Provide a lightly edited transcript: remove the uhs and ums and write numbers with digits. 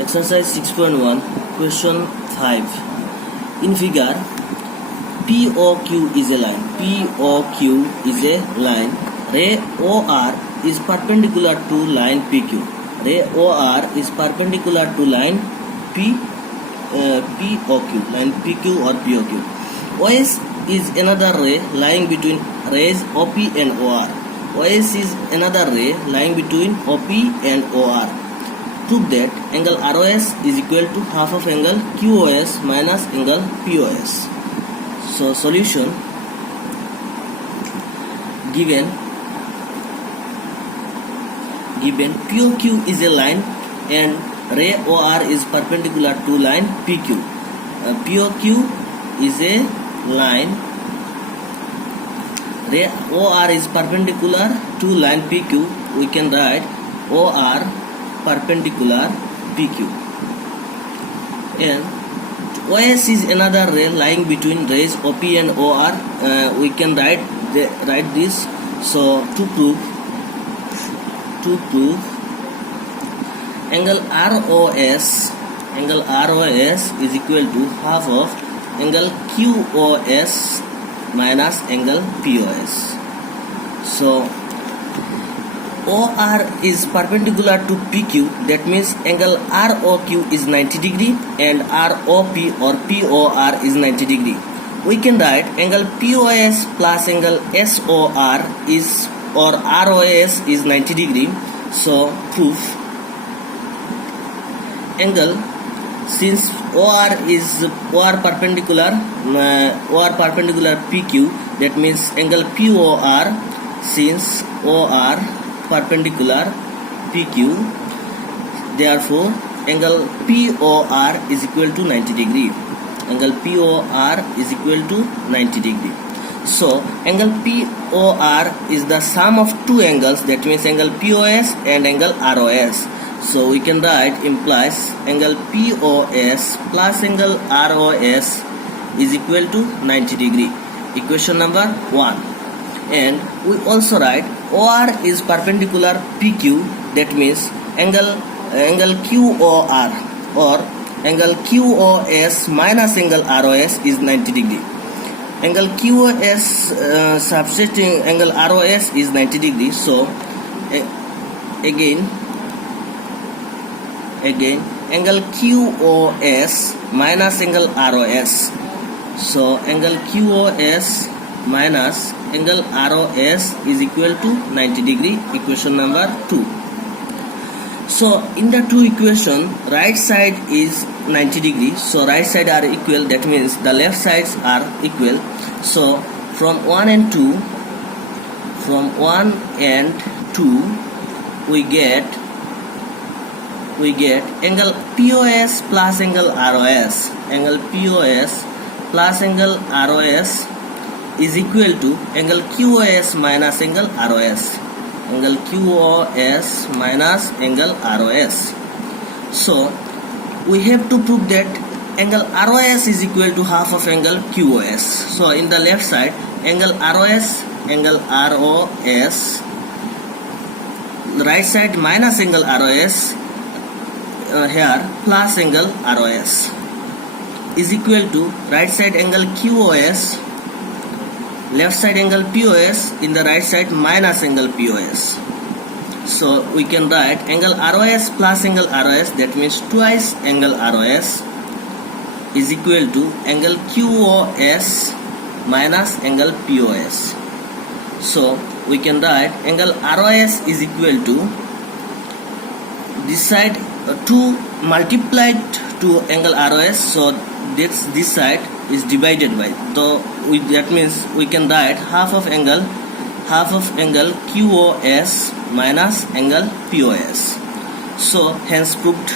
Exercise 6.1, question 5. In figure, POQ is a line. POQ is a line. Ray OR is perpendicular to line PQ. Ray OR is perpendicular to line POQ, line PQ or POQ. OS is another ray lying between rays OP and OR. OS is another ray lying between OP and OR. Prove that angle ROS is equal to half of angle QOS minus angle POS. So solution, given POQ is a line and ray OR is perpendicular to line PQ. POQ is a line, ray OR is perpendicular to line PQ. We can write OR perpendicular PQ, and OS is another ray lying between rays OP and OR. We can write this. So to prove angle ROS is equal to half of angle QOS minus angle POS. So OR is perpendicular to PQ, that means angle ROQ is 90 degree and ROP or POR is 90 degree. We can write angle POS plus angle SOR is or ROS is 90 degree. So proof, angle, since OR perpendicular PQ, that means angle POR, since OR perpendicular PQ, therefore angle POR is equal to 90 degree. Angle POR is equal to 90 degree. So angle POR is the sum of two angles, that means angle POS and angle ROS. So we can write implies angle POS plus angle ROS is equal to 90 degree. Equation number 1. And we also write OR is perpendicular PQ, that means angle QOR or angle QOS minus angle ROS is 90 degree. Angle QOS substituting angle ROS is 90 degree. So again angle QOS minus angle ROS. So angle QOS minus angle ROS is equal to 90 degree. Equation number 2. So in the two equation, right side is 90 degree, so right side are equal, that means the left sides are equal. So from 1 and 2 we get angle POS plus angle ROS. Angle POS plus angle ROS is equal to angle QOS minus angle ROS. Angle QOS minus angle ROS. So we have to prove that angle ROS is equal to half of angle QOS. So in the left side, angle ROS, right side minus angle ROS, here plus angle ROS is equal to right side angle QOS, left side angle POS, in the right side minus angle POS. So we can write angle ROS plus angle ROS, that means twice angle ROS, is equal to angle QOS minus angle POS. So we can write angle ROS is equal to this side 2 multiplied to angle ROS, so this side is divided by, so that means we can write half of angle QOS minus angle POS. So hence proved.